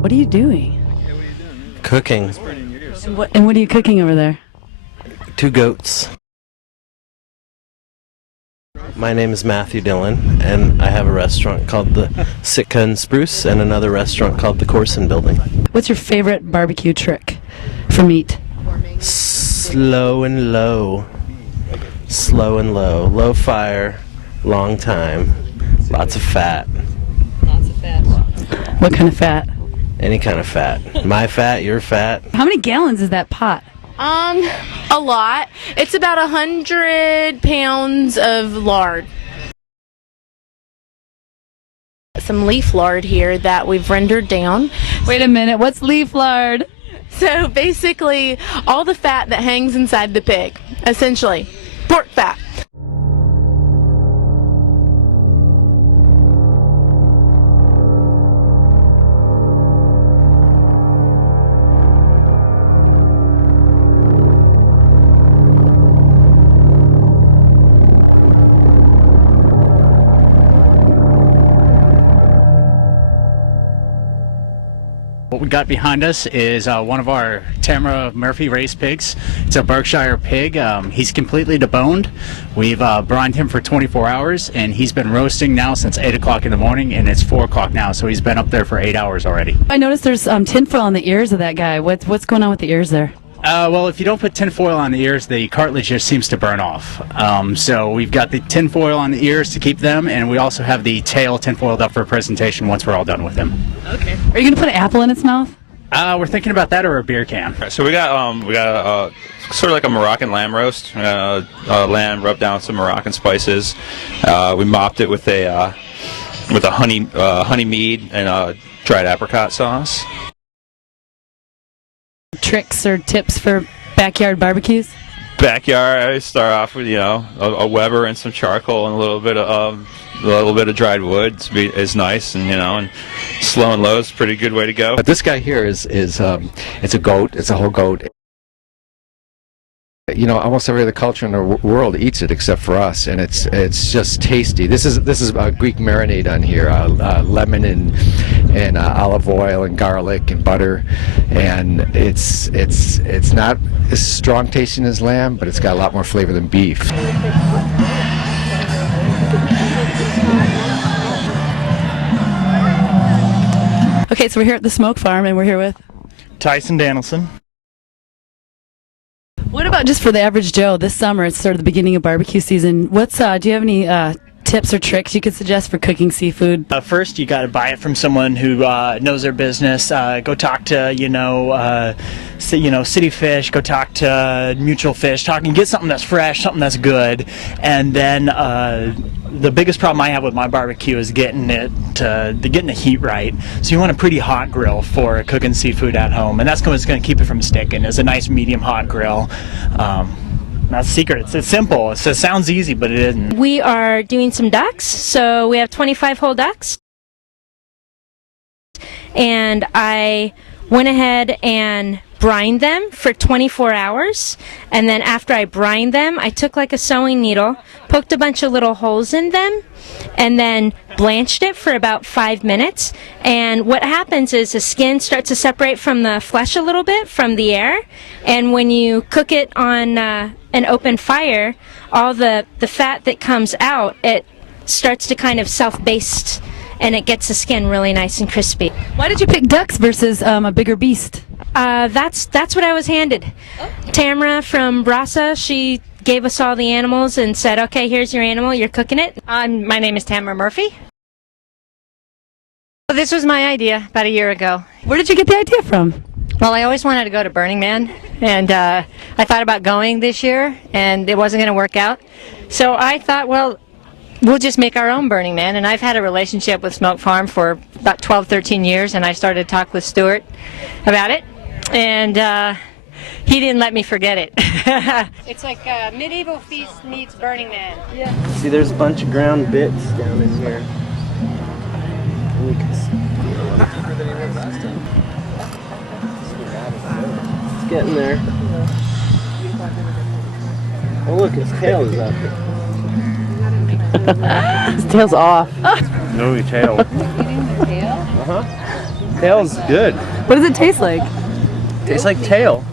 What are you doing? Cooking. And what are you cooking over there? 2 goats. My name is Matthew Dillon, and I have a restaurant called the Sitka and Spruce and another restaurant called the Corson Building. What's your favorite barbecue trick for meat? Slow and low. Slow and low. Low fire, long time, lots of fat. What kind of fat? Any kind of fat. My fat, your fat. How many gallons is that pot? A lot. It's about 100 pounds of lard. Some leaf lard here that we've rendered down. Wait a minute, what's leaf lard? So basically, all the fat that hangs inside the pig, essentially, pork fat. What we got behind us is one of our Tamara Murphy race pigs. It's a Berkshire pig. He's completely deboned. We've brined him for 24 hours, and he's been roasting now since 8 o'clock in the morning, and it's 4 o'clock now, so he's been up there for 8 hours already. I noticed there's tinfoil on the ears of that guy. What's going on with the ears there? Well, if you don't put tinfoil on the ears, the cartilage just seems to burn off. So we've got the tinfoil on the ears to keep them, and we also have the tail tinfoiled up for presentation once we're all done with him. Okay. Are you going to put an apple in its mouth? We're thinking about that or a beer can. So we got sort of like a Moroccan lamb roast. Lamb rubbed down with some Moroccan spices. We mopped it with a honey mead and dried apricot sauce. Tricks or tips for backyard barbecues? Backyard, I start off with a Weber and some charcoal and a little bit of dried wood is nice, and and slow and low is a pretty good way to go. But this guy here is it's a goat. It's a whole goat. Almost every other culture in the world eats it except for us, and it's just tasty. This is a Greek marinade on here, lemon and olive oil and garlic and butter, and it's not as strong tasting as lamb, but it's got a lot more flavor than beef. Okay, so we're here at the smoke farm, and we're here with Tyson Danielson. What about just for the average Joe this summer? It's sort of the beginning of barbecue season. Do you have any tips or tricks you could suggest for cooking seafood? First, you got to buy it from someone who knows their business. Go talk to City Fish. Go talk to Mutual Fish. Get something that's fresh, something that's good, and then the biggest problem I have with my barbecue is getting the heat right. So you want a pretty hot grill for cooking seafood at home, and that's what's going to keep it from sticking. Is a nice medium hot grill. That's the secret. It's simple. It sounds easy, but it isn't. We are doing some ducks, so we have 25 whole ducks, and I went ahead and brined them for 24 hours, and then after I brined them, I took like a sewing needle, poked a bunch of little holes in them, and then blanched it for about 5 minutes. And what happens is the skin starts to separate from the flesh a little bit from the air, and when you cook it on an open fire, all the fat that comes out, it starts to kind of self-baste, and it gets the skin really nice and crispy. Why did you pick ducks versus a bigger beast? That's what I was handed. Tamara from Brasa, she gave us all the animals and said, okay, here's your animal, you're cooking it. My name is Tamara Murphy. This was my idea about a year ago. Where did you get the idea from? Well, I always wanted to go to Burning Man, and I thought about going this year, and it wasn't going to work out. So I thought, well, we'll just make our own Burning Man, and I've had a relationship with Smoke Farm for about 12, 13 years, and I started to talk with Stuart about it, and he didn't let me forget it. It's like Medieval Feast meets Burning Man. Yeah. See, there's a bunch of ground bits down in here. It's getting there. Oh look, its tail is up. His tail's off. No tail. Eating the tail? Uh-huh. Tail's good. What does it taste like? Tastes like tail.